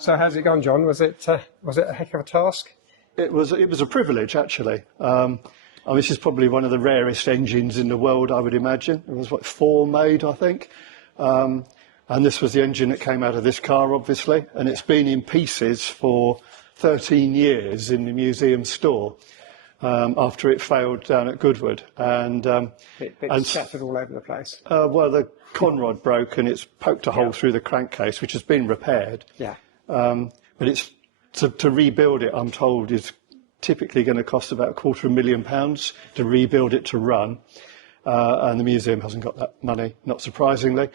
So how's it gone, John? Was it a heck of a task? It was a privilege, actually. This is probably one of the rarest engines in the world, I would imagine. It was, 4 made, I think. And this was the engine that came out of this car, obviously. And it's been in pieces for 13 years in the museum store after it failed down at Goodwood. And scattered all over the place. Well, the conrod broke and it's poked a hole through the crankcase, which has been repaired. Yeah. But it's to rebuild it, I'm told, is typically going to cost about £250,000 to rebuild it to run. And the museum hasn't got that money, not surprisingly.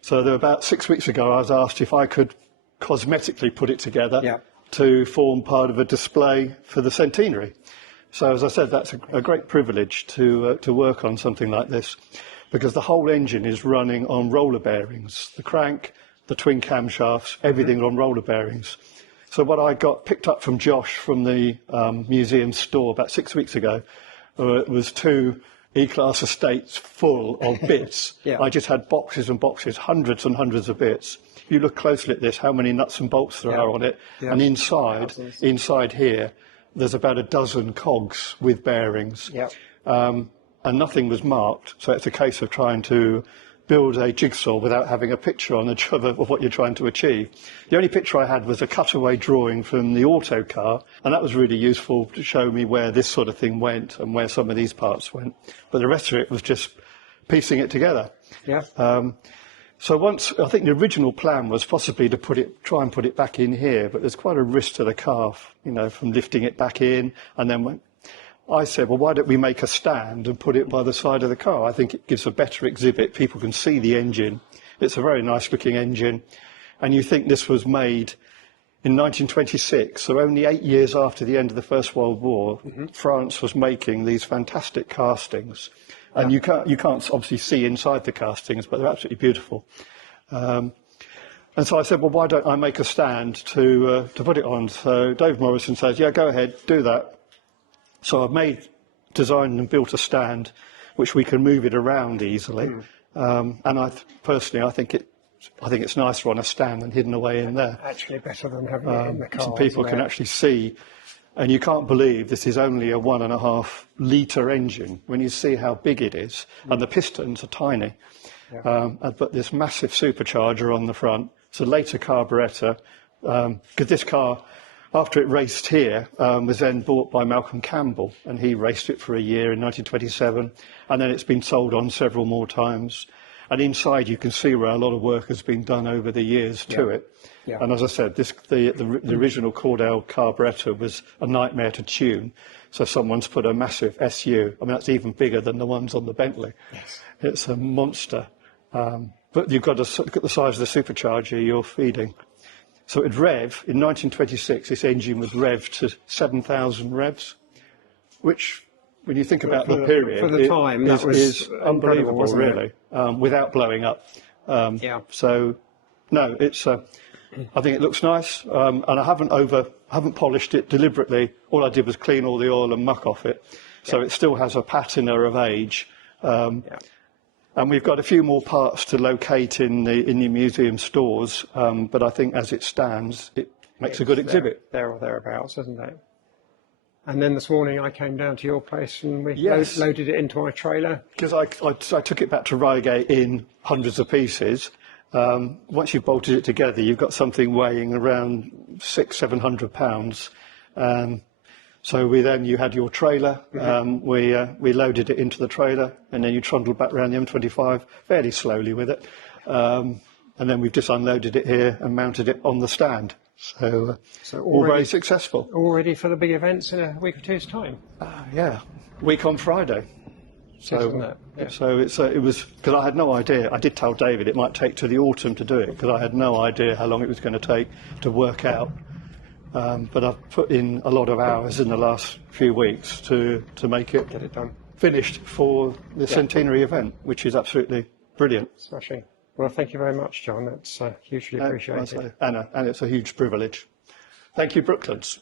So about 6 weeks ago, I was asked if I could cosmetically put it together to form part of a display for the centenary. So, as I said, that's a great privilege to work on something like this, because the whole engine is running on roller bearings. The crank, the twin camshafts, everything on roller bearings. So what I got picked up from Josh from the museum store about 6 weeks ago was 2 E-Class estates full of bits. I just had boxes and boxes, hundreds and hundreds of bits. If you look closely at this, how many nuts and bolts there are on it, and inside here, there's about a dozen cogs with bearings, and nothing was marked. So it's a case of trying to build a jigsaw without having a picture on the of what you're trying to achieve. The only picture I had was a cutaway drawing from the auto car, and that was really useful to show me where this sort of thing went and where some of these parts went. But the rest of it was just piecing it together. So I think the original plan was possibly to try and put it back in here, but there's quite a risk to the car, from lifting it back in. And then I said, well, why don't we make a stand and put it by the side of the car? I think it gives a better exhibit. People can see the engine. It's a very nice looking engine. And you think this was made in 1926, so only 8 years after the end of the First World War, France was making these fantastic castings. And you can't obviously see inside the castings, but they're absolutely beautiful. And so I said, well, why don't I make a stand to put it on? So Dave Morrison says, yeah, go ahead, do that. So I've designed and built a stand which we can move it around easily. And I think it's nicer on a stand than hidden away in there. Actually better than having it in the car. So people can actually see. And you can't believe this is only a 1.5 litre engine when you see how big it is. And the pistons are tiny. But this massive supercharger on the front. It's a later carburettor, because this car, after it raced here, was then bought by Malcolm Campbell, and he raced it for a year in 1927, and then it's been sold on several more times. And inside you can see where a lot of work has been done over the years to it. And as I said, the original Cordell carburettor was a nightmare to tune, so someone's put a massive SU. I mean, that's even bigger than the ones on the Bentley. It's a monster. But you've got to look at the size of the supercharger you're feeding. So it rev, in 1926, this engine was revved to 7,000 revs, which, when you think about the period, for the time, that was unbelievable, really, without blowing up. So, no, I think it looks nice, and I haven't polished it deliberately. All I did was clean all the oil and muck off it, so it still has a patina of age. And we've got a few more parts to locate in the museum stores, but I think as it stands, it makes a good exhibit. There or thereabouts, isn't it? And then this morning I came down to your place and we loaded it into my trailer. Because I took it back to Reigate in hundreds of pieces. Once you've bolted it together, you've got something weighing around 600-700 pounds. So you had your trailer, we loaded it into the trailer, and then you trundled back around the M25 fairly slowly with it. And then we've just unloaded it here and mounted it on the stand. So all very successful. All ready for the big events in a week or two's time? Week on Friday. So it was, because I had no idea. I did tell David it might take to the autumn to do it, because I had no idea how long it was going to take to work out. But I've put in a lot of hours in the last few weeks to make it, get it done, finished for the centenary event, which is absolutely brilliant. Smashing. Well, thank you very much, John. That's hugely appreciated. And it's a huge privilege. Thank you, Brooklands.